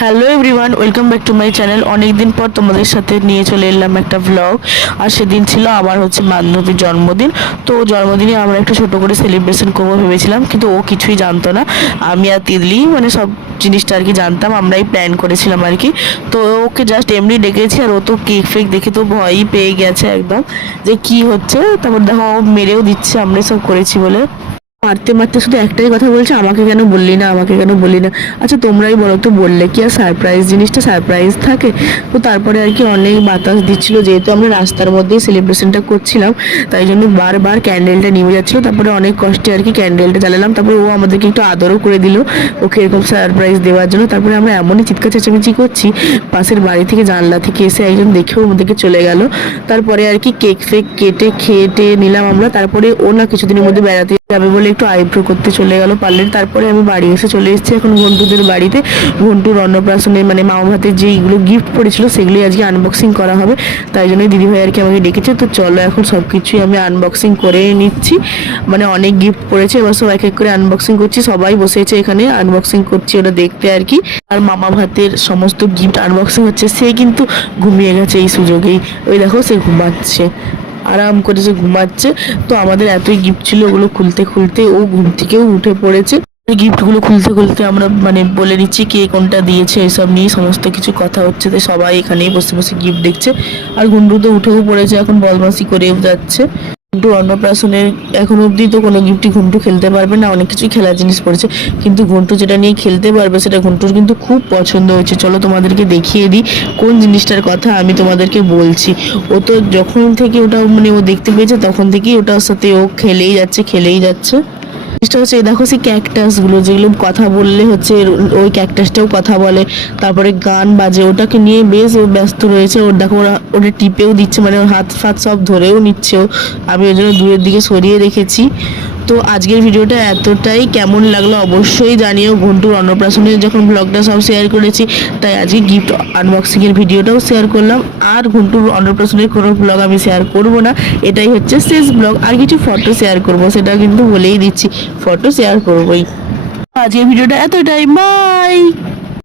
Hello everyone, welcome back to my channel. অনেক দিন পর তোমাদের সাথে নিয়ে চলে এলাম একটা ব্লগ। আর সেদিন ছিল আমার বান্ধবীর জন্মদিন। তো জন্মদিনে আমরা একটু ছোটো করে সেলিব্রেশন করবো ভেবেছিলাম, কিন্তু ও কিছুই জানতো না। আমি আর তিতলি সব জিনিসটা আর কি জানতাম, আমরাই প্ল্যান করেছিলাম আর কি। তো ওকে জাস্ট এমনি ডেকেছি, আর ও তো কেক ফেক দেখে তো ভয়ই পেয়ে গেছে একদম, যে কি হচ্ছে। তারপর দেখো ও মেরেও দিচ্ছে আমরা সব করেছি বলে। মারতে মারতে শুধু একটাই কথা বলছে, আমাকে কেন বললি না, আমাকে কেন বললি না। আচ্ছা তোমরাই বলো তো, বললে কি আর সারপ্রাইজ জিনিসটা সারপ্রাইজ থাকে? তো তারপরে আর কি অনেক বাতাস দিচ্ছিল, যেহেতু আমরা রাস্তার মধ্যেই সেলিব্রেশনটা করছিলাম, তাই জন্য বারবার ক্যান্ডেলটা নিভে যাচ্ছিলো। তারপরে অনেক কষ্টে আর কি ক্যান্ডেলটা জ্বালালাম। তারপরে ও আমাদেরকে একটু আদরও করে দিল ওকে এরকম সারপ্রাইজ দেওয়ার জন্য। তারপরে আমরা এমনই চিৎকার চেঁচামেচি করছি, পাশের বাড়ি থেকে জানলা থেকে এসে একজন দেখেও আমাদেরকে চলে গেল। তারপরে আর কি কেক ফেক কেটে খেয়ে নিলাম আমরা। তারপরে ও না কিছুদিনের মধ্যে বেড়াতে যাবে বলে একটু আইব্রো করতে চলে গেল পার্লারে। তারপরে আমি বাড়ি এসে চলে এসেছি এখন ঘন্টুদের বাড়িতে। ঘন্টুর অন্নপ্রাশনে মামা ভাতের যেইগুলো গিফট পড়েছিল সেগুলি আজকে আনবক্সিং করা হবে, তাই জন্য দিদিভাই আর কি আমাকে ডেকেছে। তো চলো এখন সব কিছুই আমি আনবক্সিং করে নিচ্ছি। অনেক গিফট পড়েছে, এবার সব এক এক করে আনবক্সিং করছি। সবাই বসেছে এখানে আনবক্সিং করছি ওটা দেখতে আর কি। আর মামা ভাতের সমস্ত গিফট আনবক্সিং হচ্ছে, সে কিন্তু ঘুমিয়ে গেছে এই সুযোগেই। ওই দেখো সে ঘুমাচ্ছে, আরাম করে যে ঘুমাচ্ছে। তো আমাদের এতই গিফট ছিল, ওগুলো খুলতে খুলতে ও ঘুম থেকেও উঠে পড়েছে। গিফটগুলো খুলতে খুলতে আমরা বলে নিচ্ছি কে কোনটা দিয়েছে, এসব নিয়ে সমস্ত কিছু কথা হচ্ছে। তো সবাই এখানেই বসে বসে গিফট দেখছে। আর গুন্ডু তো উঠেও পড়েছে, এখন বদমাশি করেও যাচ্ছে। ঘন্টু অন্নপ্রাশনের এখন অবধি তো কোনো গিফটই ঘন্টু খেলতে পারবে না, অনেক কিছুই খেলার জিনিস পড়েছে, কিন্তু ঘন্টু যেটা নিয়ে খেলতে পারবে সেটা ঘন্টুর কিন্তু খুব পছন্দ হয়েছে। চলো তোমাদেরকে দেখিয়ে দিই কোন জিনিসটার কথা আমি তোমাদেরকে বলছি। ও তো যখন থেকে ওটা ও দেখতে পেয়েছে তখন থেকেই ওটার সাথে ও খেলেই যাচ্ছে। জিনিসটা হচ্ছে দেখো সেই ক্যাকটাসগুলো, যেগুলো কথা বললে হচ্ছে ওই ক্যাকটাসটাও কথা বলে, তারপরে গান বাজে, ওটাকে নিয়ে বেশ ও ব্যস্ত রয়েছে। ওর দেখো ওটা টিপেও দিচ্ছে, ওর হাত ফাত সব ধরেও নিচ্ছে ও। আমি ওই জন্য দূরের দিকে সরিয়ে রেখেছি। তো আজকের ভিডিওটা এতটাই, কেমন লাগলো অবশ্যই জানিও। ঘন্টুর অন্নপ্রাশনের যখন ব্লগটা সব শেয়ার করেছি, তাই আজকে গিফট আনবক্সিংয়ের ভিডিওটাও শেয়ার করলাম। আর ঘন্টুর অন্নপ্রাশনের কোনো ব্লগ আমি শেয়ার করব না, এটাই হচ্ছে শেষ ব্লগ। আর কিছু ফটো শেয়ার করব, সেটা কিন্তু বলেই দিচ্ছি, ফটো শেয়ার করবই। আজকের ভিডিওটা এতটাই, বাই।